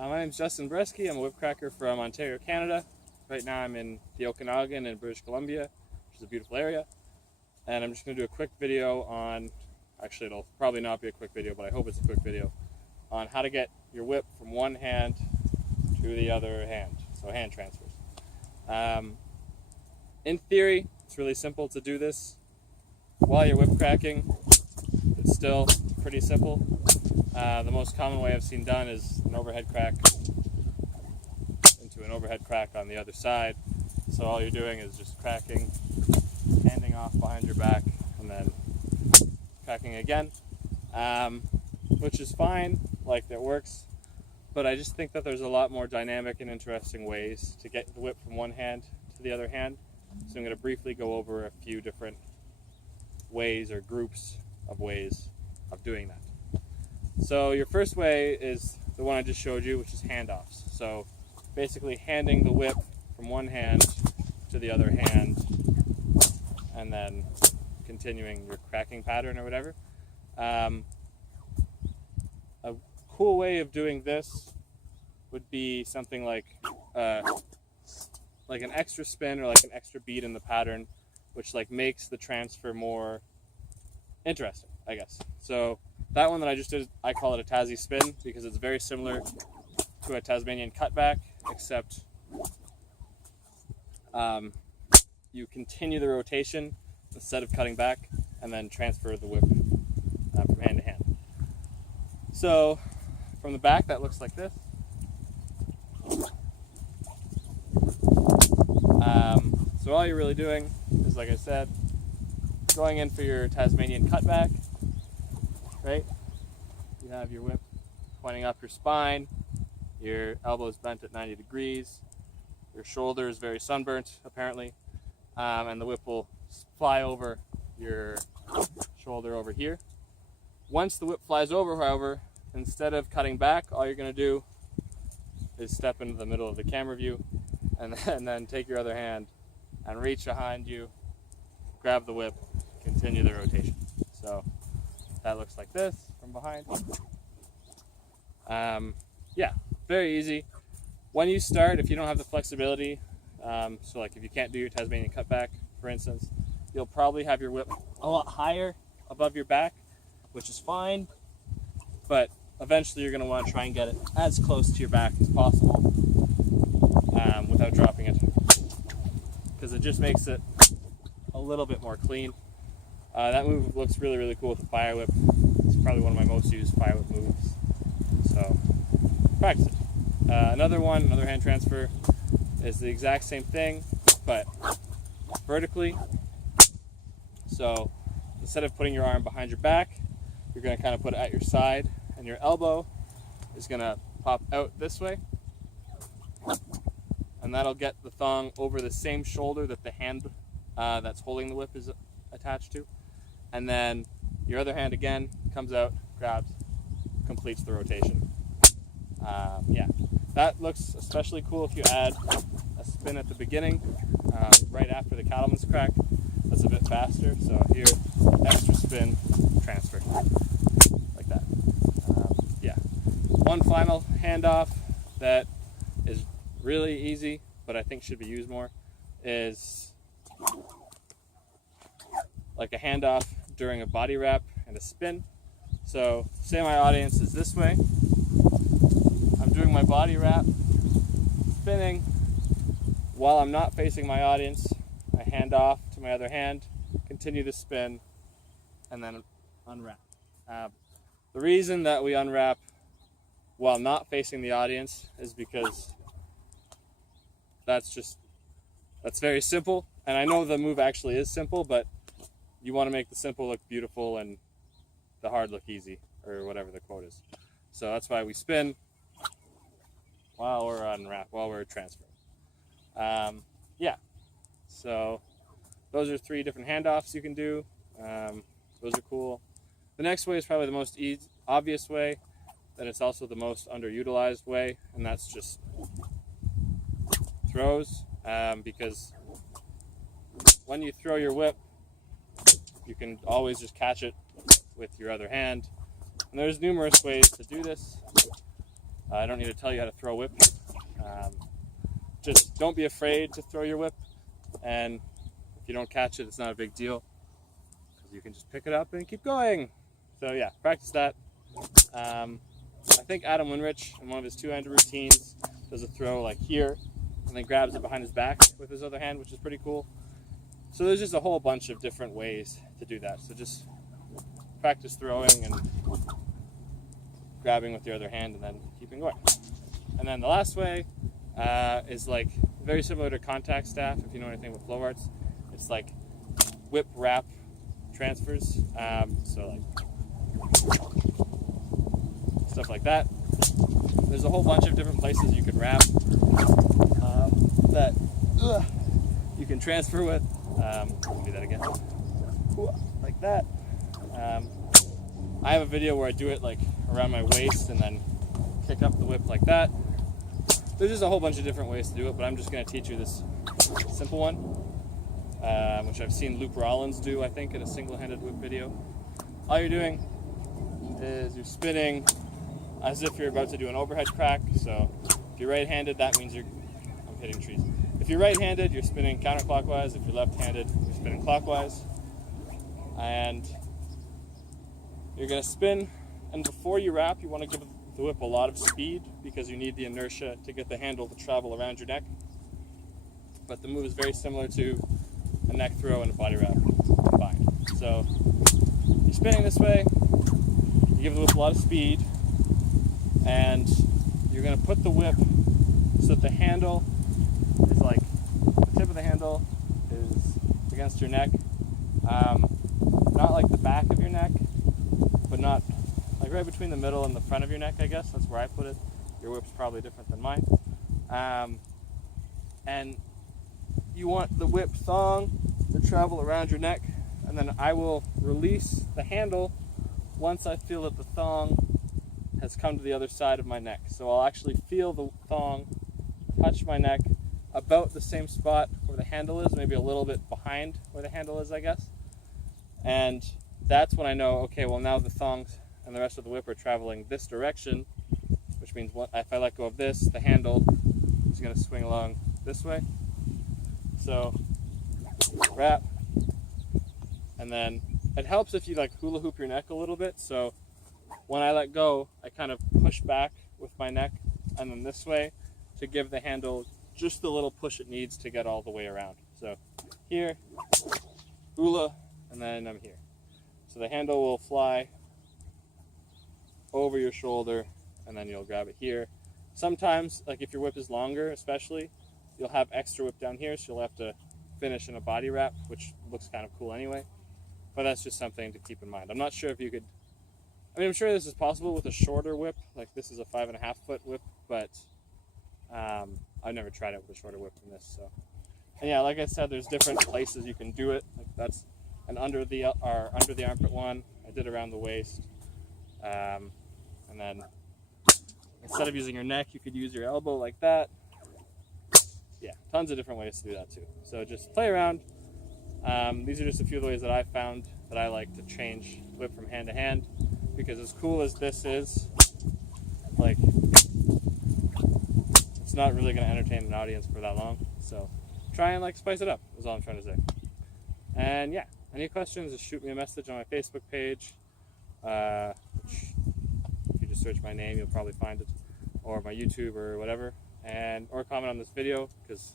My name is Justin Bresky. I'm a whip cracker from Ontario, Canada. Right now I'm in the Okanagan in British Columbia, which is a beautiful area. And I'm just going to do a quick video on, actually it'll probably not be a quick video, but I hope it's a quick video, on how to get your whip from one hand to the other hand, so hand transfers. In theory, it's really simple to do this. While you're whip cracking, it's still pretty simple. The most common way I've seen done is an overhead crack into an overhead crack on the other side. So all you're doing is just cracking, handing off behind your back, and then cracking again, which is fine, like that works. But I just think that there's a lot more dynamic and interesting ways to get the whip from one hand to the other hand. So I'm going to briefly go over a few different ways or groups of ways of doing that. So your first way is the one I just showed you, which is handoffs. So basically handing the whip from one hand to the other hand and then continuing your cracking pattern or whatever. A cool way of doing this would be something like an extra spin or like an extra beat in the pattern, which like makes the transfer more interesting, I guess. So that one that I just did, I call it a Tazi Spin because it's very similar to a Tasmanian cutback, except you continue the rotation instead of cutting back and then transfer the whip from hand to hand. So from the back, that looks like this. So all you're really doing is, like I said, going in for your Tasmanian cutback, right? You have your whip pointing up your spine, your elbows bent at 90 degrees, your shoulder is very sunburnt, apparently, and the whip will fly over your shoulder over here. Once the whip flies over, however, instead of cutting back, all you're going to do is step into the middle of the camera view and then take your other hand and reach behind you, grab the whip, continue the rotation. So that looks like this from behind. Yeah, very easy. When you start, if you don't have the flexibility, so like if you can't do your Tasmanian cutback, for instance, you'll probably have your whip a lot higher above your back, which is fine, but eventually you're going to want to try and get it as close to your back as possible without dropping it, because it just makes it a little bit more clean. That move looks really, really cool with the fire whip. It's probably one of my most used fire whip moves, so practice it. Another hand transfer is the exact same thing, but vertically. So instead of putting your arm behind your back, you're going to kind of put it at your side, and your elbow is going to pop out this way, and that'll get the thong over the same shoulder that the hand that's holding the whip is attached to. And then your other hand again comes out, grabs, completes the rotation. Yeah, that looks especially cool if you add a spin at the beginning, right after the cattleman's crack. That's a bit faster. So here, extra spin, transfer, like that. Yeah. One final handoff that is really easy, but I think should be used more, is like a handoff during a body wrap and a spin. So say my audience is this way. I'm doing my body wrap, spinning. While I'm not facing my audience, I hand off to my other hand, continue to spin, and then unwrap. The reason that we unwrap while not facing the audience is because that's very simple. And I know the move actually is simple, but you want to make the simple look beautiful and the hard look easy, or whatever the quote is. So that's why we spin while we're transferring. Yeah, so those are 3 different handoffs you can do. Those are cool. The next way is probably the most obvious way, and it's also the most underutilized way, and that's just throws, because when you throw your whip, you can always just catch it with your other hand. And there's numerous ways to do this. I don't need to tell you how to throw a whip. Just don't be afraid to throw your whip, and if you don't catch it, it's not a big deal, because you can just pick it up and keep going. So yeah, practice that. I think Adam Winrich, in one of his two-handed routines, does a throw like here, and then grabs it behind his back with his other hand, which is pretty cool. So there's just a whole bunch of different ways to do that. So just practice throwing and grabbing with your other hand, and then keeping going. And then the last way is like very similar to contact staff, if you know anything with flow arts. It's like whip wrap transfers. So like stuff like that. There's a whole bunch of different places you can wrap that you can transfer with. Do that again. Like that. I have a video where I do it like around my waist and then kick up the whip like that. There's just a whole bunch of different ways to do it, but I'm just going to teach you this simple one, which I've seen Luke Rollins do, I think, in a single-handed whip video. All you're doing is you're spinning as if you're about to do an overhead crack. So if you're right-handed, that means I'm hitting trees. If you're right-handed, you're spinning counterclockwise. If you're left-handed, you're spinning clockwise. And you're going to spin, and before you wrap, you want to give the whip a lot of speed, because you need the inertia to get the handle to travel around your neck. But the move is very similar to a neck throw and a body wrap combined. So you're spinning this way, you give the whip a lot of speed, and you're going to put the whip so that the handle is like, the tip of the handle is against your neck. Not like the back of your neck, but not like right between the middle and the front of your neck, I guess. That's where I put it. Your whip's probably different than mine. And you want the whip thong to travel around your neck, and then I will release the handle once I feel that the thong has come to the other side of my neck. So I'll actually feel the thong touch my neck about the same spot where the handle is, maybe a little bit behind where the handle is, I guess. And that's when I know, okay, well now the thongs and the rest of the whip are traveling this direction, which means if I let go of this, the handle is going to swing along this way. So wrap, and then it helps if you like hula hoop your neck a little bit. So when I let go, I kind of push back with my neck, and then this way to give the handle just the little push it needs to get all the way around. So here, hula, and then I'm here. So the handle will fly over your shoulder, and then you'll grab it here. Sometimes, like if your whip is longer especially, you'll have extra whip down here, so you'll have to finish in a body wrap, which looks kind of cool anyway. But that's just something to keep in mind. I'm not sure if you could, I mean, I'm sure this is possible with a shorter whip, like this is a 5.5 foot whip, but I've never tried it with a shorter whip than this. So, and yeah, like I said, there's different places you can do it. Like that's an under the armpit one. I did around the waist, and then instead of using your neck, you could use your elbow like that. Yeah, tons of different ways to do that too. So just play around. These are just a few of the ways that I found that I like to change whip from hand to hand, because as cool as this is, like, it's not really going to entertain an audience for that long. So try and like spice it up is all I'm trying to say. And yeah, any questions, just shoot me a message on my Facebook page, which if you just search my name, you'll probably find it, or my YouTube or whatever, or comment on this video, because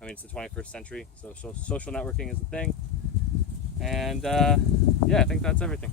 I mean, it's the 21st century, so social networking is a thing. And yeah, I think that's everything.